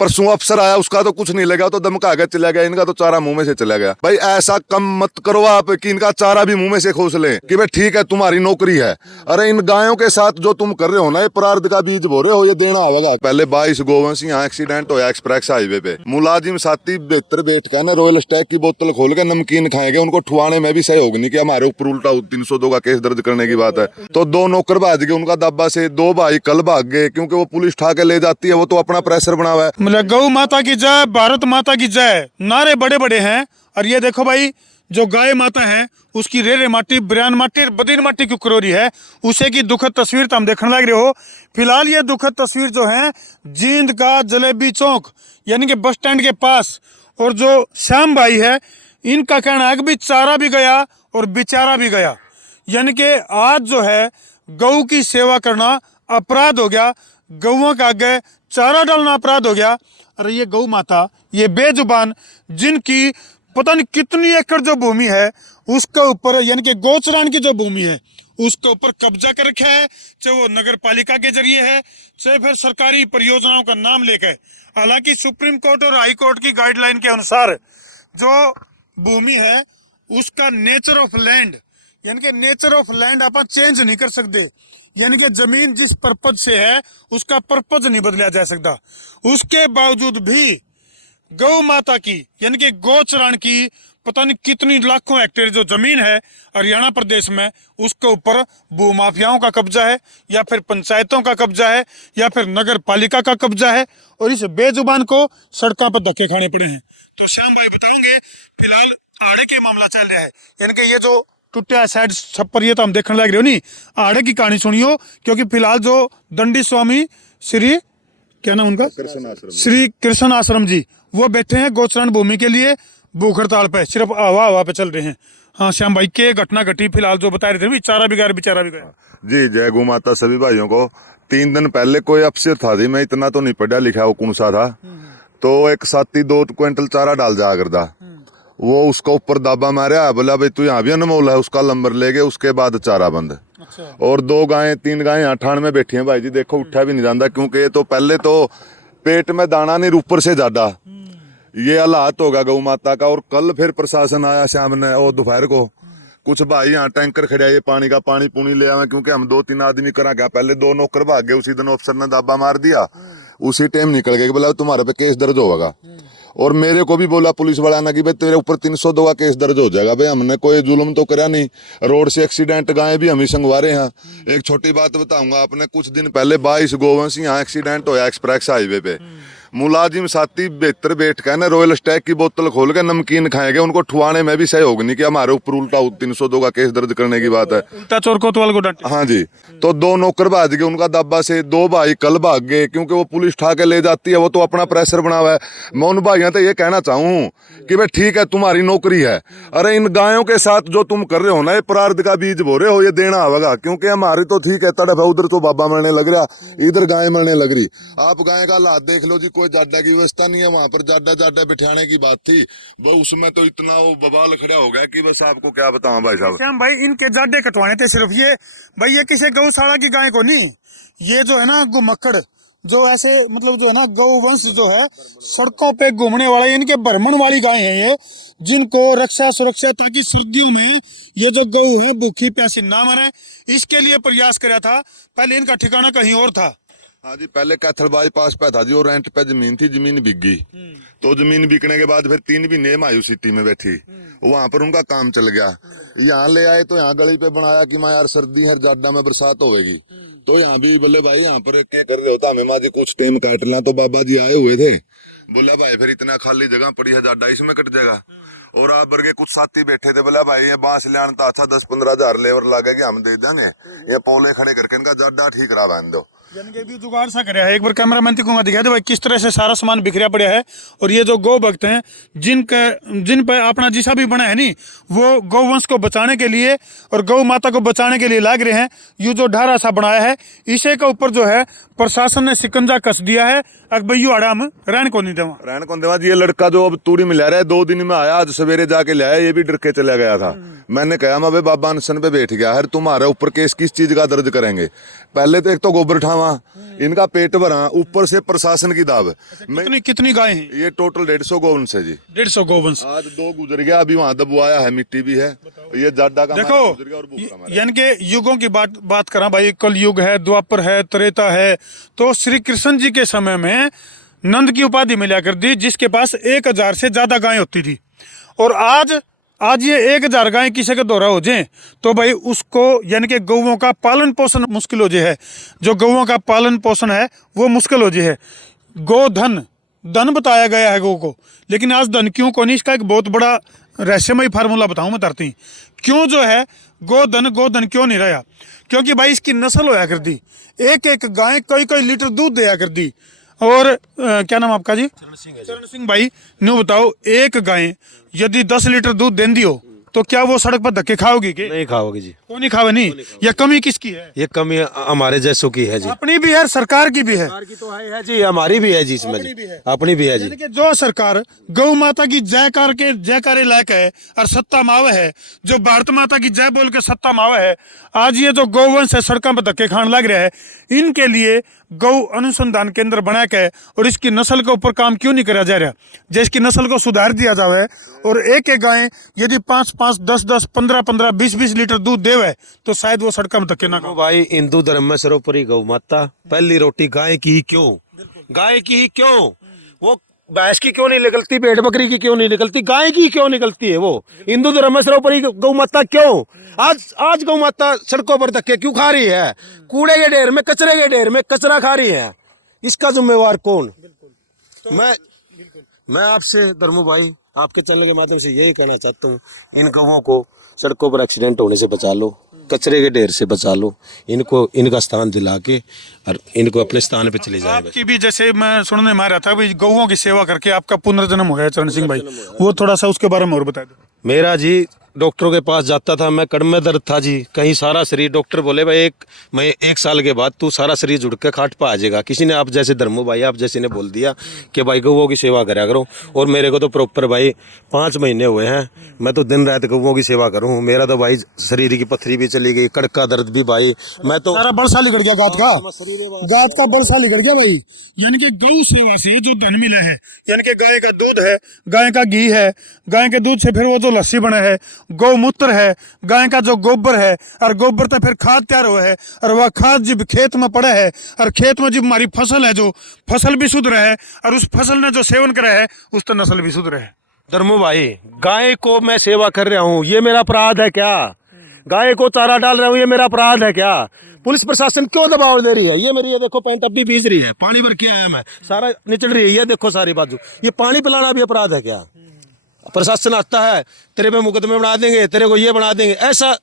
परसों अफसर आया, उसका तो कुछ नहीं लगा, तो धमका के चला गया, इनका तो चारा मुंह में से चला गया। भाई ऐसा कम मत करो आप कि इनका चारा भी मुंह में से खोस ले कि भाई ठीक है तुम्हारी नौकरी है। अरे इन गायों के साथ जो तुम कर रहे हो ना, ये प्रार्थ का बीज बो रहे हो, ये देना होगा। पहले 22 गोवंश यहाँ एक्सीडेंट होया एक्सप्रेस हाईवे पे, मुलाजिम साथी बेहतर बैठ कर ना रॉयल स्टैग की बोतल खोल के नमकीन खाएंगे, उनको ठुआने में भी सहयोग नहीं कि हमारे ऊपर उल्टा 302 का केस दर्ज करने की बात है। तो 2 नौकर भाग गए उनका दब्बा से, 2 भाई कल भाग गए क्योंकि वो पुलिस उठा के ले जाती है, वो तो अपना प्रेशर बना हुआ है। मतलब गौ माता की जय, भारत माता की जय, नारे बड़े बड़े हैं। और ये देखो भाई, जो गाय माता है उसकी रेरे माटी, बिरान माटी, बदीन माटी की कुरोरी है, उसे की दुखद तस्वीर तो हम देखने लग रहे हो। फिलहाल ये दुखद तस्वीर जो है जींद का जलेबी चौक यानी कि बस स्टैंड के पास, और जो श्याम भाई है इनका कहना है कि भी चारा भी गया और बेचारा भी गया, यानी कि आज जो है गऊ की सेवा करना अपराध हो गया, गऊओं के आगे चारा डालना अपराध हो गया। अरे ये गौ माता, ये बेजुबान, जिनकी पता नहीं कितनी एकड़ जो भूमि है उसके ऊपर, यानी कि गोचरान की जो भूमि है उसके ऊपर कब्जा कर रखा है, चाहे वो नगर पालिका के जरिए है, चाहे फिर सरकारी परियोजनाओं का नाम लेकर। हालांकि सुप्रीम कोर्ट और हाई कोर्ट की गाइडलाइन के अनुसार जो भूमि है उसका नेचर ऑफ लैंड, यानी कि नेचर ऑफ लैंड आप चेंज नहीं कर सकते, यानी कि जमीन जिस पर्पज से है उसका पर्पज नहीं बदला जा सकता। उसके बावजूद भी गौ माता की यानी कि गोचरण की पता नहीं कितनी लाखों हेक्टेयर जो जमीन है हरियाणा प्रदेश में, उसके ऊपर भूमाफियाओं का कब्जा है, या फिर पंचायतों का कब्जा है, या फिर नगर पालिका का कब्जा है, और इस बेजुबान को सड़कों पर धक्के खाने पड़े हैं। तो श्याम भाई बताओगे, फिलहाल आड़े के मामला चल रहा है, यानी कि ये जो टूटा साइड छप्पर ये तो हम देखने लग रहे हो नहीं, आड़े की कहानी सुनियो, क्योंकि फिलहाल जो दंडी स्वामी श्री क्या नाम उनका, श्री कृष्ण आश्रम जी, वो बैठे हैं गोचरण भूमि के लिए भूख हड़ताल पे, सिर्फ हवा पे चल रहे हैं। हाँ श्याम भाई, के घटना घटी फिलहाल जो बता रहे थे, बेचारा भी गया, बेचारा भी गया। जी जय गौ माता सभी भाइयों को। 3 दिन पहले कोई अफसर था जी, मैं इतना तो नहीं पढ़ा लिखा, वो कौन सा था, तो एक साथी 2 क्विंटल चारा डाल जाया करता, वो उसका ऊपर दाबा मारा, बोला भाई तू यहाँ भी अनमोल है, उसका नंबर ले गए, उसके बाद चारा बंद। अच्छा। और 2 गायें 3 गायें यहाँ ठाण में बैठी हैं भाई जी, देखो उठा भी नहीं जाता, क्योंकि ये तो पहले तो पेट में दाना नहीं, ऊपर से ज्यादा ये हालात होगा गौ माता का। और कल फिर प्रशासन आया शाम ने और दोपहर को, कुछ भाई यहाँ टैंकर खड़ा ये पानी का, पानी पुनी ले आवे, क्योंकि हम 2-3 आदमी करा गया, पहले 2 नौकर भाग गए, उसी दिन अफसर ने दाबा मार दिया, उसी टाइम निकल गए, बोला तुम्हारे पे केस दर्ज होगा। और मेरे को भी बोला पुलिस वाला ना कि भाई तेरे ऊपर 302 का केस दर्ज हो जाएगा। भाई हमने कोई जुल्म तो करा नहीं, रोड से एक्सीडेंट गाय भी हम ही संगवा रहे हैं। एक छोटी बात बताऊंगा, आपने कुछ दिन पहले 22 गोवंश यहाँ एक्सीडेंट होया एक्सप्रेस हाईवे पे, मुलाजिम साथी बेहतर बैठ कर ना रॉयल स्टैग की बोतल खोल के नमकीन खाएंगे, उनको ठुआने में भी सहयोग नहीं कि हमारे ऊपर उल्टा 302 का केस दर्ज करने की बात है। उल्टा चोर कोतवाल को डांटे। हाँ जी, तो 2 नौकर भाग गए उनका दब्बा से, 2 भाई कल भाग गए क्योंकि वो पुलिस उठा के ले जाती है, वो तो अपना प्रेशर बना हुआ है। मैं उन भाइयों तो ये कहना चाहूँ कि भाई ठीक है तुम्हारी नौकरी है, अरे इन गायों के साथ जो तुम कर रहे हो ना, ये प्रार्थ का बीज बो रहे हो, ये देना होगा, क्योंकि हमारी तो ठीक है तड़प है, उधर तो बाबा मरने लग रहा, इधर गाय मरने लग रही। आप गाय का हालात देख लो जी, कोई जाडा की व्यवस्था नहीं है, वहां पर जाडा बिठाने की बात थी, वो उसमें तो इतना वो बवाल खड़ा हो गया कि बस आपको क्या बताऊं भाई साहब। श्याम भाई, इनके जाडे कटवाने थे सिर्फ ये, भाई ये किसी गौशाला की गाय को नहीं, ये जो है ना गुमक्कड़, जो ऐसे मतलब जो है ना गौवंश जो है सड़कों पे घूमने वाला, इनके भ्रमण वाली गाय है ये, जिनको रक्षा सुरक्षा ताकि सर्दियों में ये जो गौ है भूखी प्यासी ना मरे, इसके लिए प्रयास करा था। पहले इनका ठिकाना कहीं और था। हाँ जी, पहले कैथल बाईपास पे था जी, और रेंट पे जमीन थी, जमीन बिक गई, तो जमीन बिकने के बाद फिर 3 महीने मायू सिटी में बैठी, वहां पर उनका काम चल गया। यहाँ ले आए तो यहाँ गली पे बनाया कि मैं यार सर्दी है, जाडा में बरसात होगी, तो यहाँ भी बोले भाई यहाँ पर क्या कर रहे होता, हमें माँ जी कुछ टाइम काट लें, तो बाबा जी आए हुए थे, बोला भाई फिर इतना खाली जगह पड़ी है, जाडा इसमें कट जाएगा। और आप वर्गे कुछ साथी बैठे थे, बोला भाई ये बांस ले आना अच्छा 10-15 हजार लेबर लागेगी, हम दे देंगे, ये पोले खड़े करके इनका जाडा ठीक रहा दो। यानी कि भी जुगाड़ सा कराया है। एक बार कैमरा मैन को दिखा दे भाई किस तरह से सारा सामान बिखरा पड़ा है। और ये जो गौ भक्त हैं जिन पर अपना जिसा भी बना है नहीं, वो गौवंश को बचाने के लिए और गौ माता को बचाने के लिए लाग रहे हैं। ये जो ढारा सा बनाया है, इसे के ऊपर जो है प्रशासन ने शिकंजा कस दिया है। अकबैयू आड़ाम रहन को नहीं देवा जी। ये लड़का जो अब तूड़ी में ले रहा है, 2 दिन में आया, आज सवेरे जाके ले आया, ये भी डर के चला गया था। मैंने कहा मैं बाबा अनशन पे बैठ गया है, तुम्हारे ऊपर केस किस चीज का दर्ज करेंगे। पहले तो एक तो गोबर ठाम खावा, इनका पेट भरा, ऊपर से प्रशासन की दाव। कितनी कितनी गाय हैं? ये टोटल 150 गोवंश है जी। 150 गोवंश। आज 2 गुजर गया, अभी वहां दबवाया है, मिट्टी भी है। ये जाडा का देखो हमारा गुजर गया और भूखा हमारा। यानी कि युगों की बात करा भाई, कल युग है, द्वापर है, त्रेता है। तो श्री कृष्ण जी के समय में नंद की उपाधि मिला कर दी, जिसके पास 1000 से ज्यादा गाय होती थी। और आज ये 1000 गाय किसी का दौरा हो जाए तो भाई उसको यानी कि गौओं का पालन पोषण मुश्किल हो जाए है। जो गौओं का पालन पोषण है वो मुश्किल हो जाए है। गोधन धन बताया गया है गौ को, लेकिन आज धन क्यों को नहीं, इसका एक बहुत बड़ा रहस्यमय फार्मूला बताऊं मैं तरती। क्यों जो है गोधन क्यों नहीं रहा? क्योंकि भाई इसकी नस्ल होया कर दी, एक एक गाय कई लीटर दूध दिया कर दी। और क्या नाम आपका जी? चरण सिंह भाई, न्यू बताओ, एक गाय यदि 10 लीटर दूध देंदी हो तो क्या वो सड़क पर धक्के खाओगी? कि नहीं खाओगे जी। कौन नहीं खावे? नहीं, या कमी किसकी है? ये कमी हमारे जैसों की है जी। अपनी भी है, सरकार की भी है। सरकार की तो है जी, हमारी भी है जी, इसमें अपनी भी है। अपनी भी है जी। यानी कि जो सरकार गौ माता की जयकारे लायक है और सत्ता मावे है, जो भारत माता की जय बोल के सत्ता मावे है, आज ये जो गौवंश है सड़कों पर धक्के खान लग रहा है, इनके लिए गौ अनुसंधान केंद्र बना के और इसकी नस्ल के ऊपर काम क्यों नहीं करा जा रहा? जिसकी नस्ल को सुधार दिया जावे और एक एक गाय यदि 5-5, 10-10, 15-15, 20-20 लीटर दूध देवे तो शायद वो सड़कों में धक्के ना खाओ। भाई हिंदू धर्म में सर्वोपरि गौ माता, पहली रोटी गाय की ही क्यों? गाय की ही क्यों? वो भैंस की क्यों नहीं निकलती, भेड़ बकरी की क्यों नहीं निकलती, गाय की क्यों निकलती है? वो हिंदू धर्म में सर्वोपरि गौ माता क्यों? आज गौ माता सड़कों पर धक्के क्यों खा रही है? कूड़े के ढेर में, कचरे के ढेर में कचरा खा रही है, इसका जिम्मेवार कौन? मैं आपसे धर्मू भाई, आपके चैनल के माध्यम से यही कहना चाहता हूँ, इन गौओं को सड़कों पर एक्सीडेंट होने से बचा लो, कचरे के ढेर से बचा लो, इनको इनका स्थान दिला के और इनको अपने स्थान पे चले जाए। आपकी भी जैसे मैं सुनने में आ रहा था भाई, गौओं की सेवा करके आपका पुनर्जन्म हो गया चरण सिंह भाई, वो थोड़ा सा उसके बारे में और बता दो। मेरा जी डॉक्टरों के पास जाता था मैं, कड़ में दर्द था जी, कहीं सारा शरीर, डॉक्टर बोले भाई एक साल के बाद तू सारा शरीर जुड़ के खाट पर आ जाएगा। किसी ने आप जैसे धर्मू भाई आप जैसे ने बोल दिया कि भाई गौओं की सेवा करा करो, और मेरे को तो प्रॉपर भाई 5 महीने हुए हैं, मैं तो दिन रात गौओं की सेवा करूँ। मेरा तो भाई शरीर की पथरी भी चली गई, कड़ का दर्द भी भाई, मैं तो सारा बरसा निकल गया गात का बरसा निकल गया भाई। यानी कि गौ सेवा से जो धन मिला है, यानी कि गाय का दूध है, गाय का घी है, गाय के दूध से फिर वो जो लस्सी बना है, गौमूत्र है, गाय का जो गोबर है, और गोबर तो फिर खाद तैयार हुआ है, और वह खाद जब खेत में पड़ा है, और खेत में जब हमारी फसल है, जो फसल भी शुद्ध रहे, और उस फसल ने जो सेवन करा है उस तो नस्ल भी शुद्ध रहे। धर्मू भाई, गाय को मैं सेवा कर रहा हूँ, ये मेरा अपराध है क्या? गाय को चारा डाल रहा हूँ, ये मेरा अपराध है क्या? पुलिस प्रशासन क्यों दबाव दे रही है? ये मेरी, ये देखो पैंट अब भी भीज रही है, पानी भर के आया मैं, सारा निचड़ रही है, ये देखो सारी बाजू, ये पानी पिलाना भी अपराध है क्या? प्रशासन आता है, तेरे पे मुकदमे बना देंगे, तेरे को ये बना देंगे, ऐसा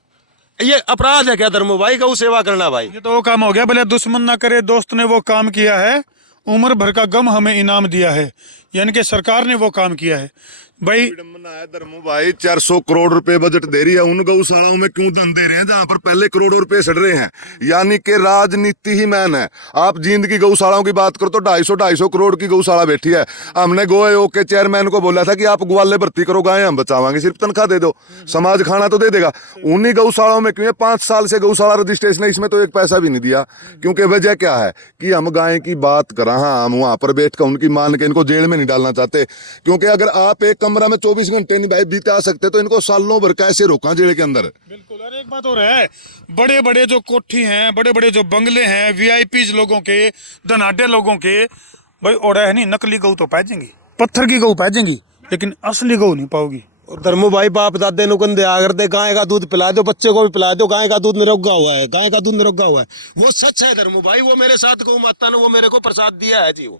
ये अपराध है क्या धर्मू भाई गौ सेवा करना? भाई ये तो वो काम हो गया, भले दुश्मन ना करे दोस्त ने वो काम किया है, उम्र भर का गम हमें इनाम दिया है, यानी कि सरकार ने वो काम किया है भाई। विडंबना है धर्मू भाई, 400 करोड़ रुपए बजट दे रही है, उन गौशालाओं में क्यों धन दे रहे हैं जहां पर पहले करोड़ों रुपए सड़ रहे हैं? यानी कि राजनीति ही मैन है। आप जींद की गौशालाओं की बात करो तो 250 करोड़ की गौशाला बैठी है। हमने गोए के चेयरमैन को बोला था कि आप ग्वाले भर्ती करो, गाय हम बचावांगे, सिर्फ तनख्वाह दे दो, समाज खाना तो दे देगा। उन्हीं गौशालाओं में क्यों 5 साल से गौशाला रजिस्ट्रेशन है, इसमें तो एक पैसा भी नहीं दिया। क्योंकि वजह क्या है कि हम गाय की बात कर रहे हैं, हम वहां पर बैठ कर उनकी मान के इनको जेल में नहीं डालना चाहते। क्योंकि अगर आप एक कमरा में 24 घंटे नहीं भाई बीता सकते तो इनको सालों भर कैसे रोका जेल के अंदर? बिल्कुल। और एक बात और है, बड़े बड़े जो कोठी हैं, बड़े बड़े जो बंगले हैं, वीआईपी लोगों के, धनाढ्य लोगों के, भाई ओढ़ा है नहीं, नकली गऊ तो पाएंगी, पत्थर की गऊ पाएंगी, लेकिन असली गऊ नहीं पाओगी। धर्मू भाई बाप दादे नु कंधे आकर दे, गाय का दूध पिला दो, बच्चे को भी पिला दो, गाय का दूध निरोगा हुआ है, गाय का दूध निरोगा हुआ है, वो सच है धर्मू भाई। वो मेरे साथ गौ माता ने वो मेरे को प्रसाद दिया है जी। वो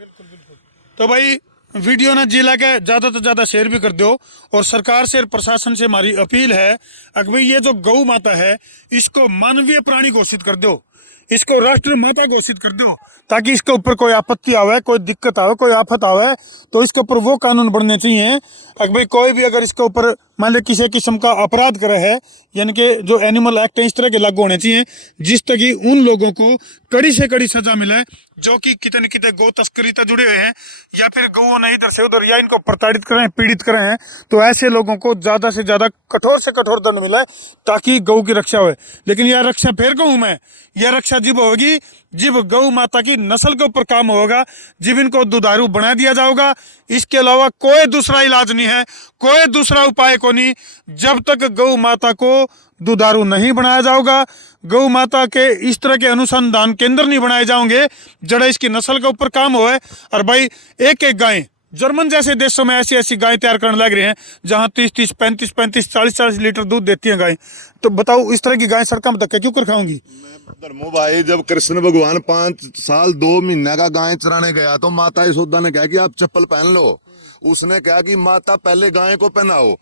तो भाई वीडियो ना जिला के ज्यादा से ज्यादा शेयर भी कर दो, और सरकार से प्रशासन से हमारी अपील है कि भाई ये जो गौ माता है इसको मानवीय प्राणी घोषित कर दो, इसको राष्ट्रीय माता घोषित कर दो, ताकि इसके ऊपर कोई आपत्ति आवे, कोई दिक्कत आवे, कोई आफत आवे तो इसके ऊपर वो कानून बनने चाहिए कि भाई कोई भी अगर इसके ऊपर मान लो किसी किस्म का अपराध करे है, यानी कि जो एनिमल एक्ट है इस तरह के लागू होने चाहिए जिस तक कि उन लोगों को कड़ी से कड़ी सजा मिले जो कि कितने न कितने गौ तस्करी से जुड़े हुए हैं, या फिर गौ नहीं इधर से उधर, या इनको प्रताड़ित करें, पीड़ित करें, तो ऐसे लोगों को ज्यादा से ज्यादा कठोर से कठोर दंड मिले ताकि गौ की रक्षा हो। लेकिन यह रक्षा फिर कहूँ मैं, यह रक्षा जब होगी जब गौ माता की नस्ल के ऊपर काम होगा, जब इनको दुधारू बना दिया जाएगा। इसके अलावा कोई दूसरा इलाज नहीं है, कोई दूसरा उपाय को नहीं। जब तक गौ माता को दुधारू नहीं बनाया जाएगा, गौ माता के इस तरह के अनुसंधान केंद्र नहीं बनाए जाएंगे जड़ा इसकी नस्ल के ऊपर काम होए। और भाई एक एक गाय, जर्मन जैसे देशों में ऐसी ऐसी गाय तैयार करने लग रहे हैं जहां 30-30, 35-35, 40-40 लीटर दूध देती हैं गाय। तो बताओ इस तरह की गाय सड़कों में धक्के क्यों कर खाऊंगी? धर्मो भाई, जब कृष्ण भगवान 5 साल 2 महीने का गाय चराने गया तो माता यशोदा ने कहा कि आप चप्पल पहन लो। उसने कहा कि माता पहले गाय को पहनाओ।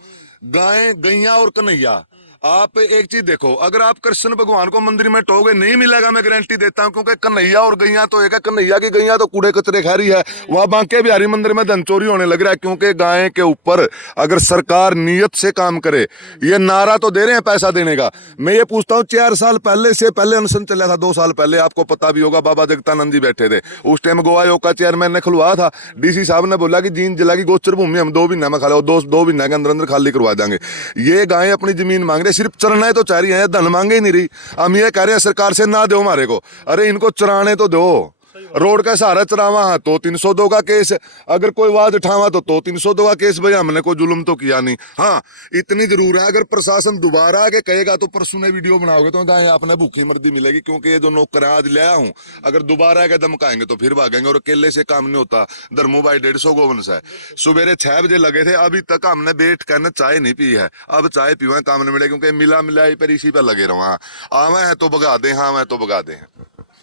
गाय, गैया और कन्हैया। आप एक चीज देखो, अगर आप कृष्ण भगवान को मंदिर में टोगे नहीं मिलेगा, मैं गारंटी देता हूं, क्योंकि कन्हैया और गैया तो एक है। कन्हैया की गैया तो कूड़े कचरे खा रही है, वहां बांके बिहारी मंदिर में धन चोरी होने लग रहा है। क्योंकि गाय के ऊपर अगर सरकार नियत से काम करे, ये नारा तो दे रहे हैं पैसा देने का। मैं ये पूछता हूँ, 4 साल पहले से पहले अनशन चला था, 2 साल पहले, आपको पता भी होगा, बाबा जगतानंद जी बैठे थे उस टाइम। गोवा आयोग का चेयरमैन ने खुलवाया था। डीसी साहब ने बोला कि जीन जिला की गोचर भूमि हम 2 महीने में खा लो, 2 महीने के अंदर अंदर खाली करवा देंगे। ये गाय अपनी जमीन मांग रहे, सिर्फ चरना है तो चाह रही है, धन मांगे ही नहीं रही। हम ये कह रहे हैं सरकार से, ना दो हमारे को, अरे इनको चराने तो दो। रोड का सहारा चरावा हाँ तो 302 का केस, अगर कोई वाद उठावा तो 302 का केस। भाई हमने कोई जुल्म तो किया नहीं। हाँ इतनी जरूर है, अगर प्रशासन दोबारा आके कहेगा तो परसों ने वीडियो बनाओगे तो गाय आपने भूखी मर्दी मिलेगी। क्योंकि ये जो नौकर आज ले आया हूँ, अगर दोबारा आके धमकाएंगे तो फिर भागेंगे, और अकेले से काम नहीं होता। धर्मो भाई 150 गोवंश है। सुबेरे 6 बजे लगे थे, अभी तक हमने बैठ कर चाय नहीं पी है। अब चाय पीवा काम नहीं मिले, क्योंकि मिला पर इसी पर लगे रहो। आवे है तो भगा दे, हाँ मैं तो भगा दे।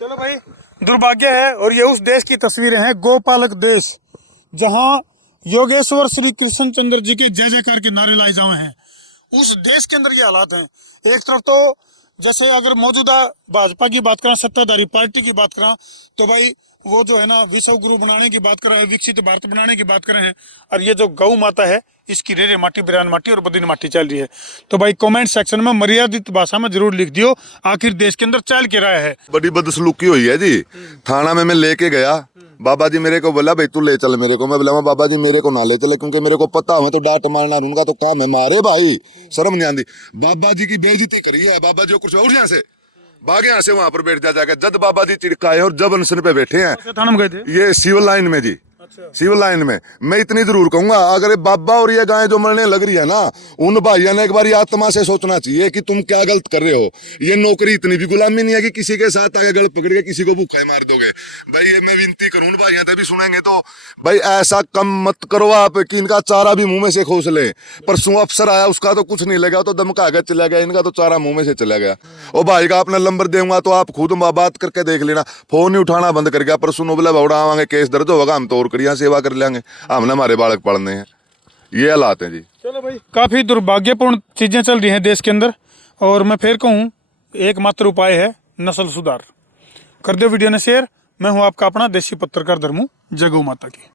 चलो भाई, दुर्भाग्य है। और ये उस देश की तस्वीरें हैं, गोपालक देश, जहां योगेश्वर श्री कृष्ण चंद्र जी के जय जयकार के नारे लाए जाए हैं। उस देश के अंदर ये हालात हैं। एक तरफ तो जैसे अगर मौजूदा भाजपा की बात करें, सत्ताधारी पार्टी की बात करें, तो भाई वो जो है ना विश्व गुरु बनाने की बात कर रहे हैं, विकसित भारत बनाने की बात कर रहे हैं। और ये जो गौ माता है, इसकी रेरे माटी, बिरान माटी और बदीन माटी चल रही है। तो भाई कमेंट सेक्शन में मर्यादित भाषा में जरूर लिख दियो, आखिर देश के अंदर चल के रहा है। बड़ी बदसलूकी हुई है जी। थाना में मैं लेके गया, बाबा जी मेरे को बोला भाई तू ले चल मेरे को। मैं बोला बाबा जी मेरे को ना ले चले, क्योंकि मेरे को पता है तो डांट मारना उनका तो काम है। मारे भाई, शर्म नहीं आती। बाबा जी की बेइज्जती करी है। बाबा जी को कुछ उठ यहाँ से भागे, यहाँ से वहां पर बैठ जाकर। जब बाबा जी चिड़काए और जब अनशन पे बैठे हैं, थाना में गए थे ये सिविल लाइन में जी। सिविल लाइन में मैं इतनी जरूर कहूंगा, अगर बाबा और ये गाय जो मरने लग रही है ना, उन भाइयों ने एक बार आत्मा से सोचना चाहिए कि तुम क्या गलत कर रहे हो। ये नौकरी इतनी भी गुलामी नहीं है कि किसी के साथ आगे गल पकड़ के किसी को भूखा मार दोगे। भाई ये मैं विनती करूं भाइयों तभी सुनेंगे तो, भाई ऐसा कम मत करो आप कि इनका चारा भी मुंह में से खोस ले। परसों अफसर आया, उसका तो कुछ नहीं लगा, तो धमका के चला गया। इनका तो चारा मुंह में से चला गया। और भाई का अपना नंबर दूंगा तो आप खुद बात करके देख लेना। फोन ही उठाना बंद कर गया। परसों बोला बौड़ा आवांगे, केस दर्ज होगा, हम तो और करिया सेवा कर लेंगे, हमने हमारे बालक पढ़ने हैं। ये हालात हैं जी। चलो भाई, काफी दुर्भाग्यपूर्ण चीजें चल रही हैं देश के अंदर। और मैं फिर कहूँ, एकमात्र उपाय है नस्ल सुधार। कर दो वीडियो ने शेयर। मैं हूं आपका अपना देसी पत्रकार धर्मू। जय गौ माता की।